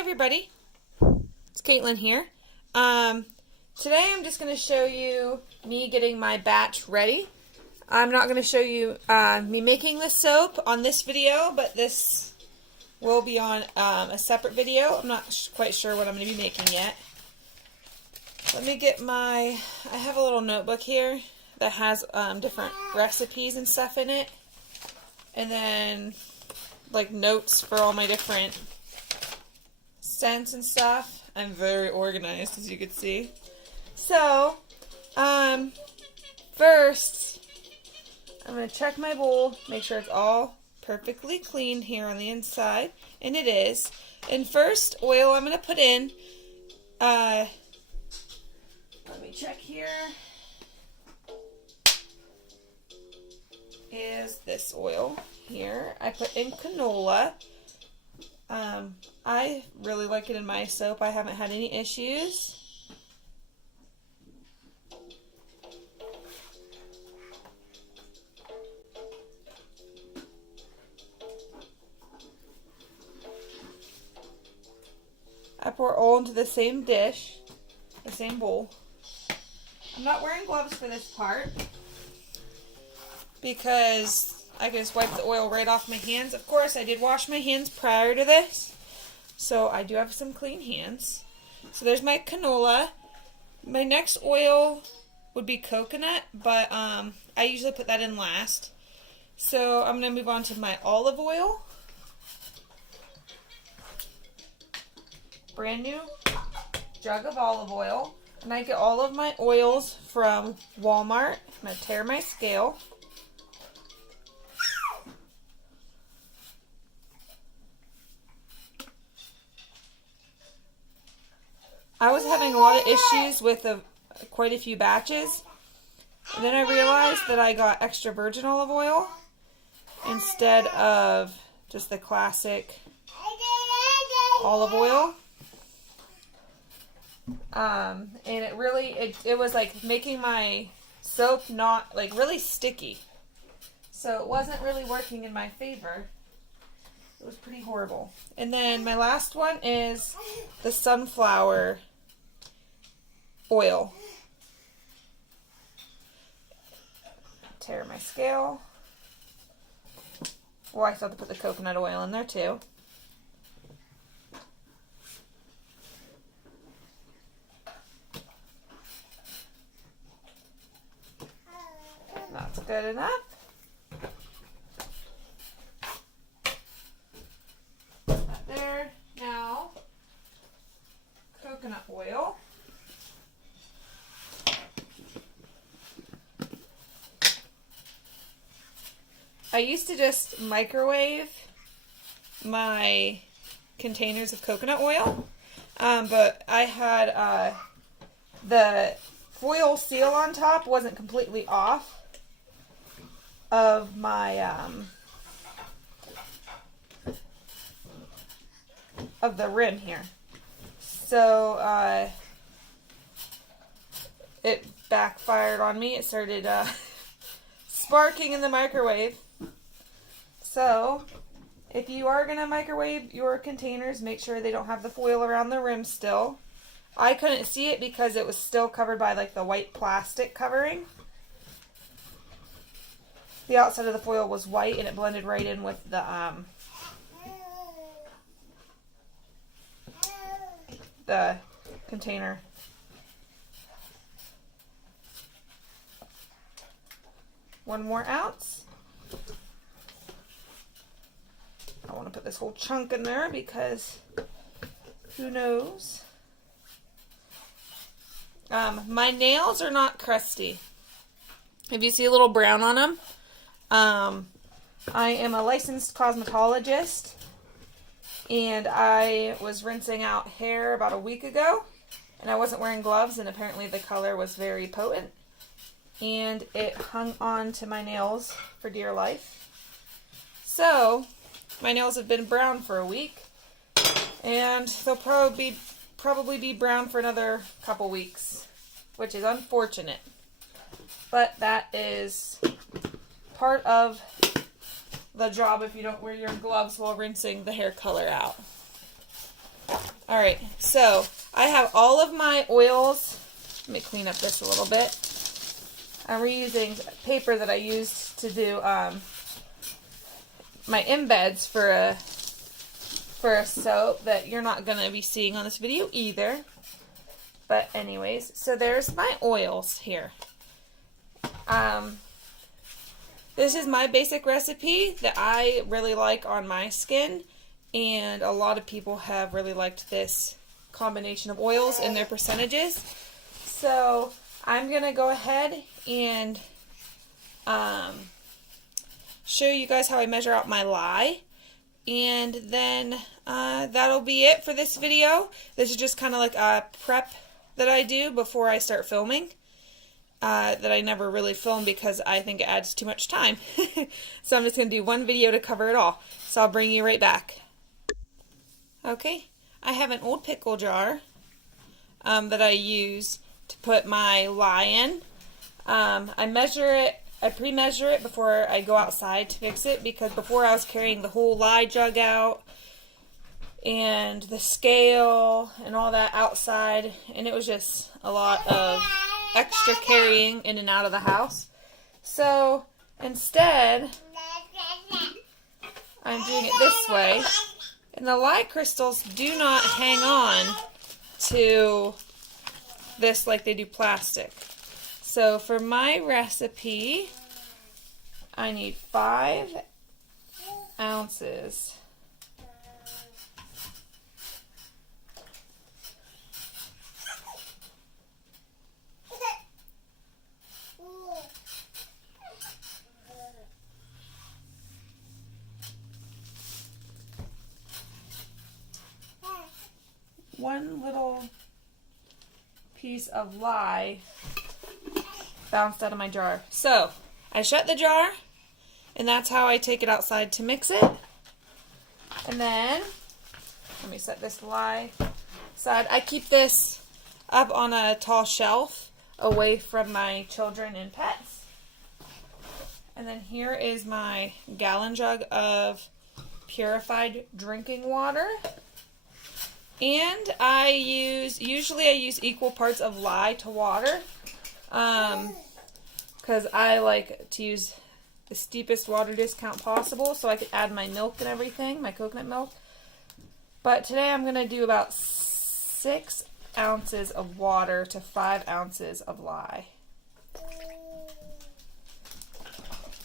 everybody, it's Caitlin here. Today I'm just going to show you me getting my batch ready. I'm not going to show you me making the soap on this video, but this will be on a separate video. I'm not quite sure what I'm going to be making yet. Let me get I have a little notebook here that has different recipes and stuff in it, and then like notes for all my different scents and stuff. I'm very organized, as you can see. So, first, I'm going to check my bowl, make sure it's all perfectly clean here on the inside, and it is. And first, oil I'm going to put in, let me check here, is this oil here. I put in canola. I really like it in my soap. I haven't had any issues. I pour oil into the same dish, the same bowl. I'm not wearing gloves for this part because I can just wipe the oil right off my hands. Of course, I did wash my hands prior to this, so I do have some clean hands. So there's my canola. My next oil would be coconut, but I usually put that in last. So I'm going to move on to my olive oil. Brand new jug of olive oil. And I get all of my oils from Walmart. I'm going to tare my scale. I was having a lot of issues with quite a few batches, and then I realized that I got extra virgin olive oil instead of just the classic olive oil. And it was like making my soap not like really sticky, so it wasn't really working in my favor. It was pretty horrible. And then my last one is the sunflower oil. Tear my scale. Well, I still have to put the coconut oil in there too. That's good enough. Put that there. Now, coconut oil. I used to just microwave my containers of coconut oil, but I had the foil seal on top wasn't completely off of my of the rim here, so it backfired on me. It started sparking in the microwave. So, if you are going to microwave your containers, make sure they don't have the foil around the rim still. I couldn't see it because it was still covered by like the white plastic covering. The outside of the foil was white and it blended right in with the container. One more ounce. I want to put this whole chunk in there because who knows. My nails are not crusty. If you see a little brown on them, I am a licensed cosmetologist, and I was rinsing out hair about a week ago, and I wasn't wearing gloves, and apparently the color was very potent, and it hung on to my nails for dear life. So my nails have been brown for a week, and they'll probably be brown for another couple weeks, which is unfortunate. But that is part of the job if you don't wear your gloves while rinsing the hair color out. Alright, so I have all of my oils. Let me clean up this a little bit. I'm reusing paper that I used to do my embeds for a soap that you're not going to be seeing on this video either. But anyways, so there's my oils here. This is my basic recipe that I really like on my skin, and a lot of people have really liked this combination of oils and their percentages. So I'm going to go ahead and show you guys how I measure out my lye, and then that'll be it for this video. This is just kind of like a prep that I do before I start filming. That I never really film because I think it adds too much time. So I'm just going to do one video to cover it all. So I'll bring you right back. Okay, I have an old pickle jar that I use to put my lye in. I measure it, I pre-measure it before I go outside to mix it, because before I was carrying the whole lye jug out and the scale and all that outside, and it was just a lot of extra carrying in and out of the house. So instead, I'm doing it this way. And the lye crystals do not hang on to this like they do plastic. So for my recipe, I need 5 ounces . 1 little piece of lye bounced out of my jar. So I shut the jar, and that's how I take it outside to mix it. And then let me set this lye aside. I keep this up on a tall shelf away from my children and pets. And then here is my gallon jug of purified drinking water. And usually I use equal parts of lye to water, because I like to use the steepest water discount possible so I could add my milk and everything, my coconut milk. But today I'm going to do about 6 ounces of water to 5 ounces of lye.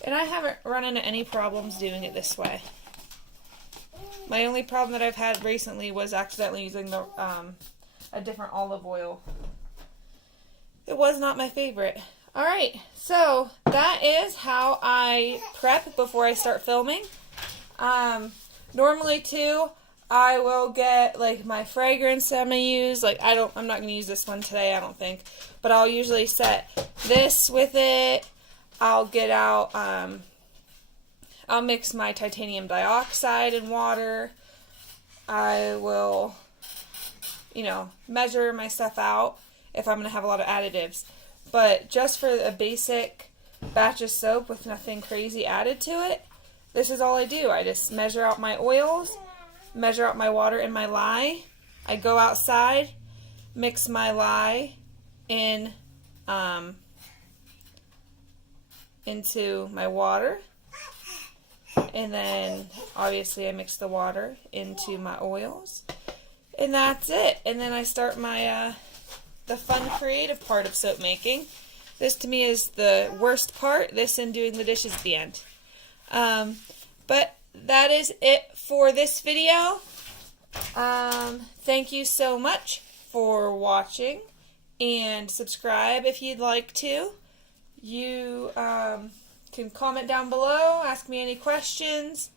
And I haven't run into any problems doing it this way. My only problem that I've had recently was accidentally using the a different olive oil. It was not my favorite. Alright, so that is how I prep before I start filming. Normally too, I will get like my fragrance that I'm going to use. Like I'm not going to use this one today, I don't think. But I'll usually set this with it. I'll get out, I'll mix my titanium dioxide in water. I will, measure my stuff out if I'm going to have a lot of additives. But just for a basic batch of soap with nothing crazy added to it, this is all I do. I just measure out my oils, measure out my water and my lye. I go outside, mix my lye in into my water, and then obviously I mix the water into my oils, and that's it. And then I start my the fun creative part of soap making. This to me is the worst part, this and doing the dishes at the end. But that is it for this video. Thank you so much for watching, and subscribe if you'd like to. You can comment down below, ask me any questions,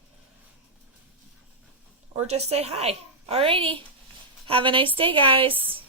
or just say hi. Alrighty. Have a nice day, guys.